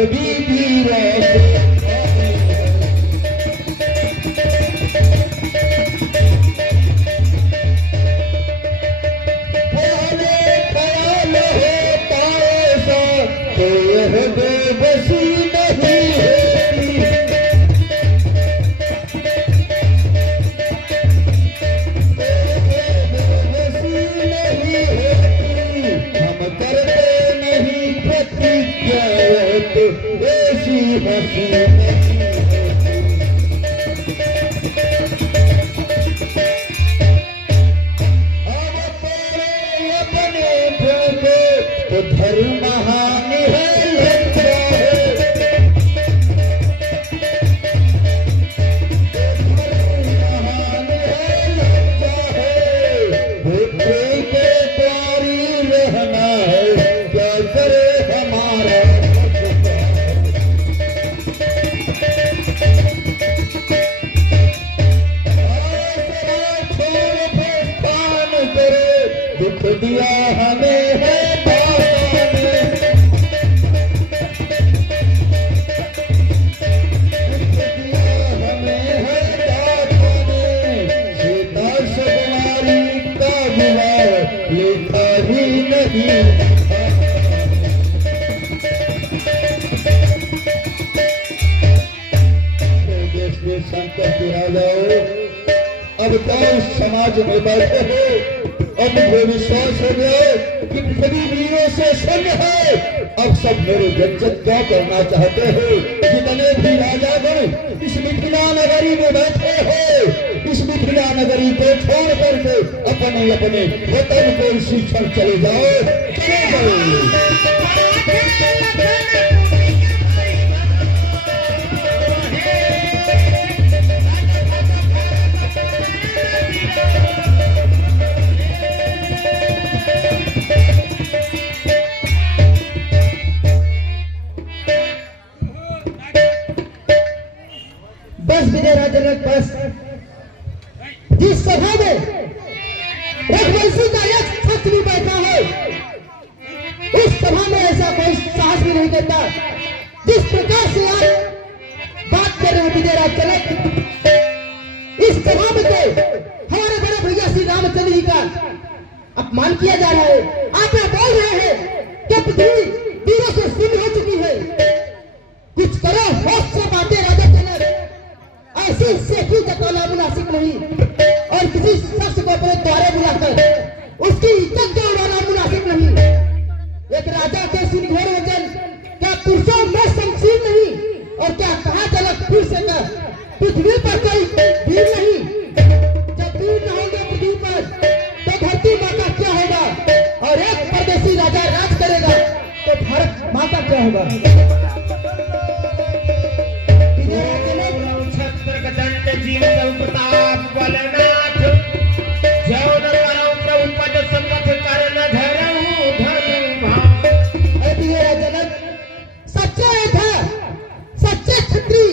पृथ्वी वीरों से बेबसी नहीं हम करते नहीं प्रतिज्ञा ऐसी हंसी अपने तो धर्म महान है दुख दिया हमें है लिखा ही नहीं देश के संत राजाओं अब तो समाज में बैठे हो और मुझे विश्वास हो गया कि पृथ्वी वीरों से शून्य है। अब सब मेरे व्यंजन क्या करना चाहते हो? जितने भी राजागण इस मिथिला नगरी में बैठे हो, इस मिथिला नगरी को छोड़ करके अपने अपने वतन को इसी क्षण चले जाओ, चले जाओ। बस विजय जनक बस। जिस सभा में रघुवंशी का एक छत्र बैठा है, उस सभा में ऐसा कोई साहस भी नहीं देता जिस प्रकार से आप बात कर रहे हैं विजय जनक। इस सभा में तो हमारे बड़े भैया श्री रामचंद्र जी का अपमान किया जा रहा है। आप यहाँ बोल रहे हैं कि पृथ्वी वीरों से शून्य हो चुकी है। कुछ करो, होश से बातें राजा जनक। ऐसी सेठी जताना मुनासिब नहीं और किसी शख्स को अपने द्वारे बुलाकर उसकी इज्जत को उड़ाना मुनासिब नहीं। एक राजा के सुनिघोर वचन क्या पुरुषों में शमशीर नहीं, और क्या कहा जनक फिर से कर पृथ्वी पर कोई वीर नहीं। जब वीर न होंगे पृथ्वी पर तो धरती माँ का क्या होगा? और एक परदेशी राजा राज करेगा तो भारत माँ का क्या होगा? जीवन प्रताप बलनाथ जौन प्रभुपद सम्मत करण धरऊ जनक सच्चा था, सच्चे क्षत्रिय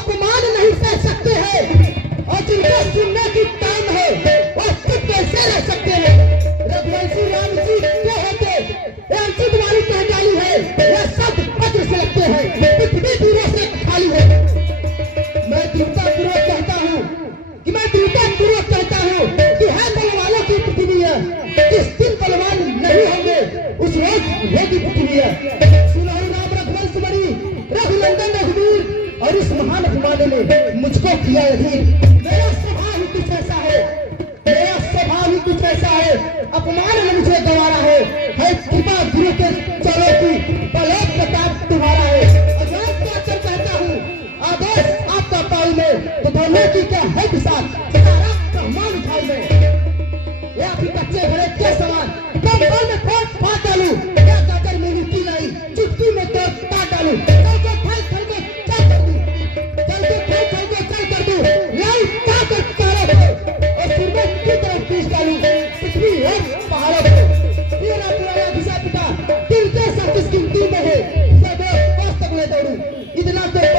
अपमान नहीं सह सकते हैं और जिनको सुनने की तान है वह चुप कैसे रह सकते हैं? रघुवंशी राम जी क्या होते अंकित वाली कह डाली है, यह सब पत्र से लगते हैं, पृथ्वी वीरों से खाली है। मैं दृढ़तापूर्वक कहता हूँ कि है बलवानों की पृथ्वी है। जिस दिन बलवान नहीं होंगे उस रोज होगी पृथ्वी है। सुनहु नाम रघुवंश बड़ी रघुनंदन रघुवीर और इस महान अपमाने ने मुझको किया अधीर। मेरा स्वभाव ही कुछ ऐसा है, मेरा स्वभाव ही कुछ ऐसा है, अपमान ने मुझे गंवारा है कृपा गुरु के चलो की बलोक प्रताप तुम्हारा है। अजान का चल कहता हूँ आदेश आपका पाई में तो धर्मों की क्या है विशाल मान उठाई में ये अभी बच्चे बड़े के समान कम बल में फाट डालू क्या काकर मेरी की नहीं चुटकी में तो काट डालू चल के फाइट कर के चल कर दूं, चल के फाइट कर के चल कर दूं, लाई काट कर तारा को और सिर में की तरफ खींच डालू पृथ्वी एक पहाड़ों को तेरा पुराना घिसा पिता दिल के साथ किस गिनती में है सब कष्ट तक ले दौड़ू इतना तो